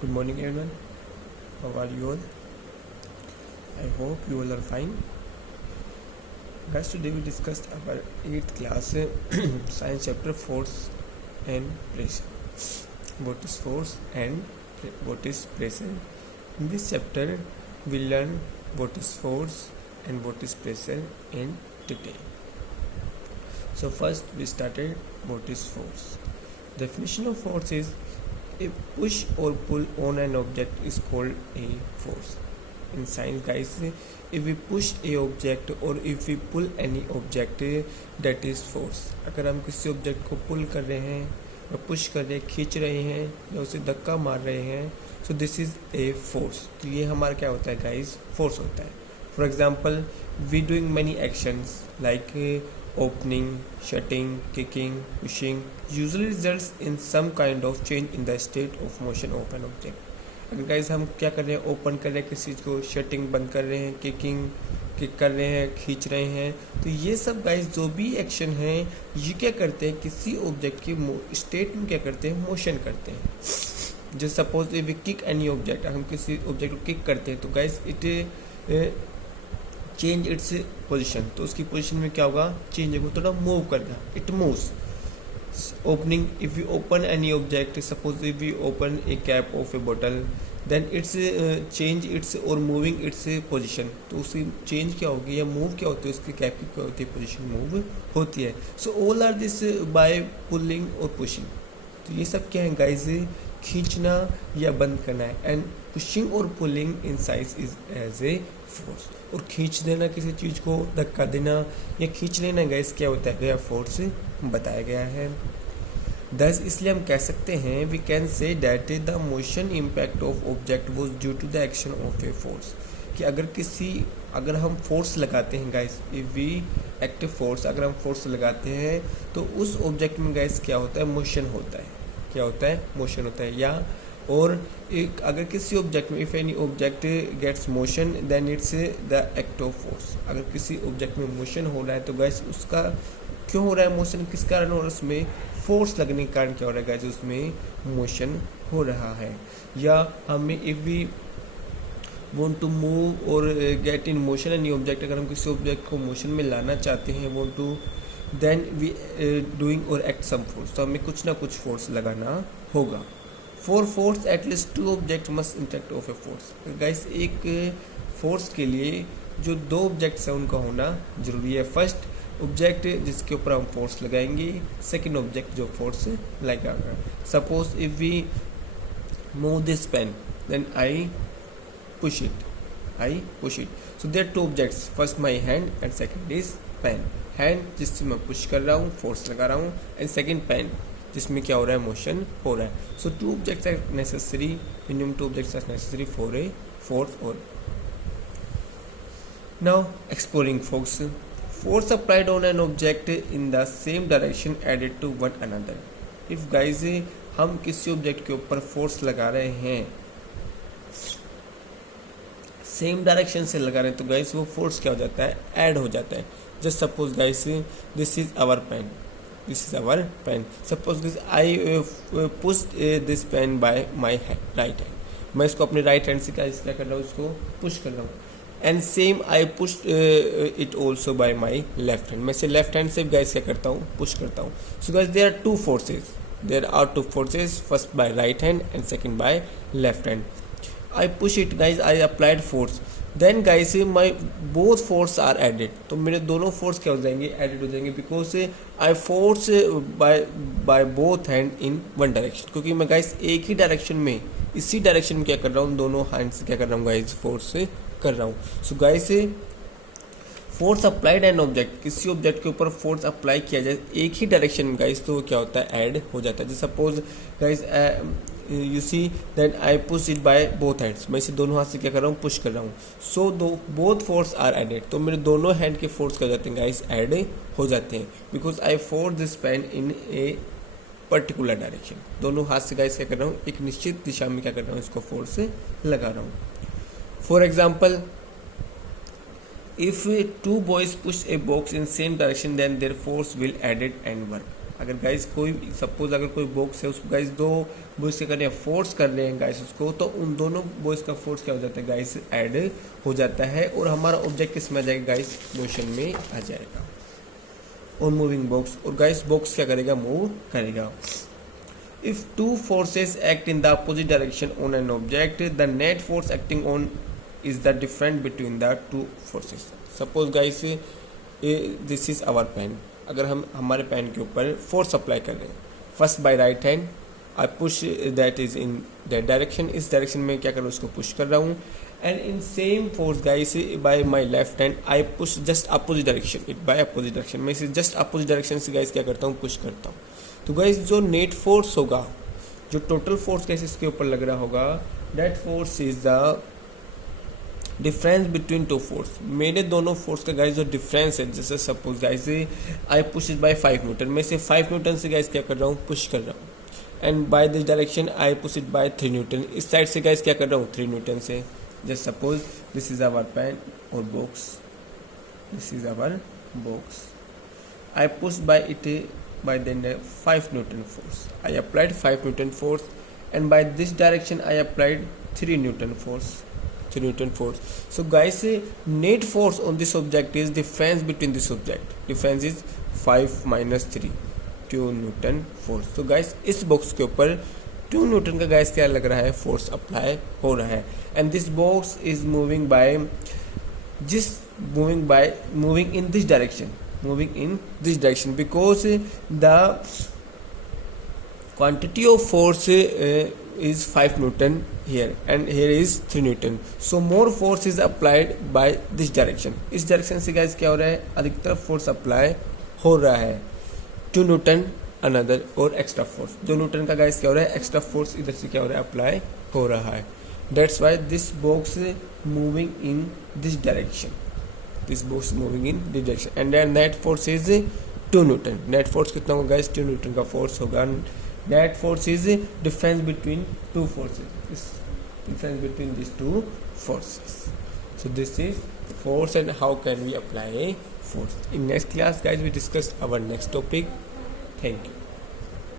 Good morning, everyone. How are you all? I hope you all are fine. Guys, today we discussed our 8th class science chapter force and pressure. What is force and what is pressure? In this chapter, we learn what is force and what is pressure in detail. So first we started what is force. Definition of force is a push or pull on an object is called a force. In science, guys, if we push a object or if we pull any object, that is force. अगर हम किसी object को पुल कर रहे हैं या push कर रहे हैं, खींच रहे हैं या उसे धक्का मार रहे हैं, so this is a force. तो ये हमारा क्या होता है गाइस? फोर्स होता है. For example, we doing many actions like opening, shutting, kicking, pushing usually results in some kind of change in the state of motion of an object. अगर guys हम क्या कर रहे हैं, ओपन कर रहे हैं किसी चीज़ को, शटिंग बंद कर रहे हैं, किक कर रहे हैं, खींच रहे हैं, तो ये सब गाइस जो भी एक्शन हैं ये क्या करते हैं, किसी ऑब्जेक्ट की स्टेट में क्या करते हैं, मोशन करते हैं. जैसे suppose we kick any object, हम किसी ऑब्जेक्ट को किक करते हैं तो guys it change its position. तो उसकी पोजिशन में क्या होगा, चेंज होगा, थोड़ा मूव करेगा, it moves. Opening, if you open any object, suppose if you open a cap of a bottle, then its change its और मूविंग इट्स पोजिशन. तो उसकी चेंज क्या होगी या मूव क्या होती है, उसकी कैप की क्या होती है, पोजिशन मूव होती है. So all are this by pulling और पुशिंग. तो ये सब क्या है गाइस, खींचना या बंद करना है. एंड पुशिंग और pulling in science is as a force. और खींच देना किसी चीज़ को, धक्का देना या खींच लेना गाइस क्या होता है, फोर्स बताया गया है. दस इसलिए हम कह सकते हैं, we can say that the motion impact of object was due to the action of a force. कि अगर हम फोर्स लगाते हैं guys, if we active force, अगर हम फोर्स लगाते हैं तो उस ऑब्जेक्ट में गाइस क्या होता है, मोशन होता है. क्या होता है, मोशन होता है. या और एक अगर किसी ऑब्जेक्ट में, if any object gets motion then its the act of force. अगर किसी ऑब्जेक्ट में मोशन हो रहा है तो गैस उसका क्यों हो रहा है मोशन, किस कारण हो रहा है, उसमें फोर्स लगने के कारण क्या हो रहा है गैस, उसमें मोशन हो रहा है. या हमें if we want to move or get in motion any object, अगर हम किसी ऑब्जेक्ट को मोशन में लाना चाहते हैं, want to, then we doing और एक्ट सम फोर्स, तो हमें कुछ ना कुछ फोर्स लगाना होगा. For force at least two object must interact of a force. Guys एक फोर्स के लिए जो दो ऑब्जेक्ट्स हैं उनका होना जरूरी है. फर्स्ट ऑब्जेक्ट जिसके ऊपर हम फोर्स लगाएंगे, सेकंड ऑब्जेक्ट जो फोर्स लगाएगा. Suppose if we move this pen then I push it. So there two objects, first my hand and second is pen. Hand जिससे मैं पुश कर रहा हूँ, फोर्स लगा रहा हूँ, एंड सेकेंड पेन जिसमें क्या हो रहा है, मोशन हो रहा है. So two objects are necessary, minimum two objects are necessary for a force. और now exploring force. Force applied on an object in the same direction added to one another. If guys हम किसी object के ऊपर force लगा रहे हैं, same direction से लगा रहे हैं, तो गाइस वो फोर्स क्या हो जाता है, ऐड हो जाता है. Just suppose guys this is our pen, Suppose this I pushed this pen by my right hand. मैं इसको अपने राइट हैंड से क्या कर रहा हूँ, इसको पुश कर रहा हूँ. And same I push it also bye my left hand. मैं इसे लेफ्ट हैंड से गाइस क्या करता हूँ, पुश करता हूँ. So guys there are two forces, first by right hand and second by left hand. I push it guys, I applied force, then guys my both force are added. तो मेरे दोनों force क्या हो जाएंगे, added हो जाएंगे, because I force by both hand in one direction. क्योंकि मैं गाइस एक ही डायरेक्शन में, इसी डायरेक्शन में क्या कर रहा हूँ, दोनों हैंड से क्या कर रहा हूँ गाइस, फोर्स कर रहा हूँ. So guys force applied an object, किसी ऑब्जेक्ट के ऊपर फोर्स अप्लाई किया जाए एक ही डायरेक्शन में गाइस, तो क्या होता है, ऐड हो जाता है. जैसे suppose guys you see that I push it by both hands. मैं इसे दोनों हाथ से क्या कर रहा हूँ, पुश कर रहा हूँ. So both force are added. तो मेरे दोनों हैंड के फोर्स क्या हो जाते हैं गाइस, ऐड हो जाते हैं, because I force this pain in a particular direction. दोनों हाथ से गाइस क्या कर रहा हूँ, एक निश्चित दिशा में क्या कर रहा हूँ, इसको फोर्स लगा रहा हूँ. For example, if two boys push a box in same direction then their force will added and work. अगर गाइस कोई सपोज अगर कोई बॉक्स है उसको गाइस दो बॉयज क्या कर रहे हैं, फोर्स कर रहे हैं गाइस उसको, तो उन दोनों बॉयज का फोर्स क्या हो जाता है गाइस, ऐड हो जाता है और हमारा ऑब्जेक्ट किसमें आ जाएगा गाइस, मोशन में आ जाएगा। और मूविंग बॉक्स, और गाइस बॉक्स क्या करेगा, मूव करेगा। If two forces act in the opposite direction on an object, the net force acting on is the difference between the two forces. Suppose guys this is our pen, अगर हम हमारे pen के ऊपर force apply कर रहे हैं, first by right hand I push that is in that direction, इस direction में क्या कर रहा हूँ, उसको पुश कर रहा हूँ। And in same force guys by my left hand I push just opposite direction, it by opposite direction, मैं इसे जस्ट अपोजिट डायरेक्शन से गाइस क्या करता हूँ, पुश करता हूँ। तो गाइस जो नेट फोर्स होगा, जो टोटल फोर्स गाइस इसके ऊपर लग रहा होगा, that force is the difference between two force, मेरे दोनों फोर्स का गाइस जो डिफरेंस है, जैसे suppose guys I push it bye 5 Newton, मैं इसे 5 न्यूटन से गाइस क्या कर रहा हूँ, पुश कर रहा हूँ। And by this direction I push it by 3 newton, इस साइड से गाइस क्या कर रहा हूँ, 3 न्यूटन से। Just suppose this is our pen or box, this is our box, I push by it by then 5 Newton force, I applied 5 Newton force, and by this direction I applied 3 Newton force, 3 Newton force. So guys, net force on this object is difference between this object, difference is 5 minus 3, 2 Newton force. So guys इस box के ऊपर 2 Newton का guys क्या लग रहा है, force apply हो रहा है। And this box is moving by moving in this direction, moving in this direction, because the quantity of force is 5 Newton here and here is 3 Newton, so more force is applied by this direction. इस direction से guys क्या हो रहा है, अधिकतर force apply हो रहा है, 2 Newton अनदर और एक्स्ट्रा फोर्स, 2 न्यूटन का गाइस क्या हो रहा है, एक्स्ट्रा फोर्स इधर से क्या हो रहा है, अप्लाई हो रहा है। That's why this box moving in this direction, this box is moving in this direction, and then net force is 2 Newton. Net force कितना होगा guys, 2 Newton का force होगा। Net force is difference between two forces, this difference between these two forces. So this is force and how can we apply a force. In next class guys we discuss our next topic. Thank you.